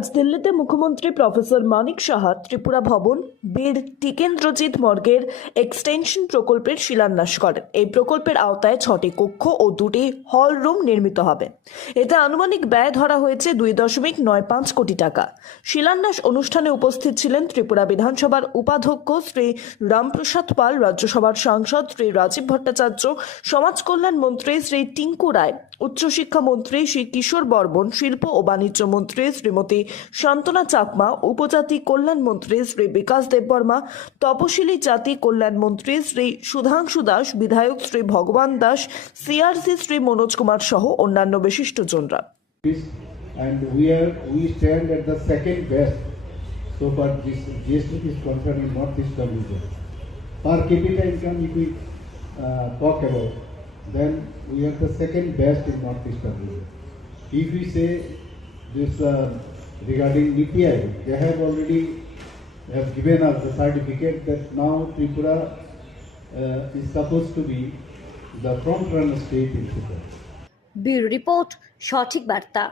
আজ দিল্লিতে মুখ্যমন্ত্রী প্রফেসর মানিক সাহা ত্রিপুরা ভবন বীর টিকেন্দ্রজিৎ মর্গের এক্সটেনশন প্রকল্পের শিলান্যাস করেন। এই প্রকল্পের আওতায় 6টি কক্ষ ও 2টি হল রুম নির্মিত হবে। এতে আনুমানিক ব্যয় ধরা হয়েছে 2.95 কোটি টাকা। শিলান্যাস অনুষ্ঠানে উপস্থিত ছিলেন ত্রিপুরা বিধানসভার উপাধ্যক্ষ শ্রী রামপ্রসাদ পাল, রাজ্যসভার সাংসদ শ্রী রাজীব ভট্টাচার্য, সমাজ কল্যাণ মন্ত্রী শ্রী টিঙ্কু রায়, উচ্চশিক্ষা মন্ত্রী শ্রী কিশোর বর্মন, শিল্প ও বাণিজ্য মন্ত্রী শ্রীমতী শান্তনা চাকমা, উপজাতি কল্যাণ মন্ত্রী শ্রী বিকাশ দেববর্মা, তপশিলি জাতি কল্যাণ মন্ত্রী শ্রী সুধাংশু দাস, বিধায়ক শ্রী ভগবান দাস, সিআরসি শ্রী মনোজ কুমার সহ অন্যান্য বিশিষ্টজনরা। And we stand at the second best so far this GST is concerned in Northeastern region. Per capita income, if we talk about, then we are the second best in Northeastern region. If we say this regarding NITI Aayog, they have already given us the certificate that now Tripura is supposed to be the front runner state in Tripura. Bureau report, সঠিক বার্তা।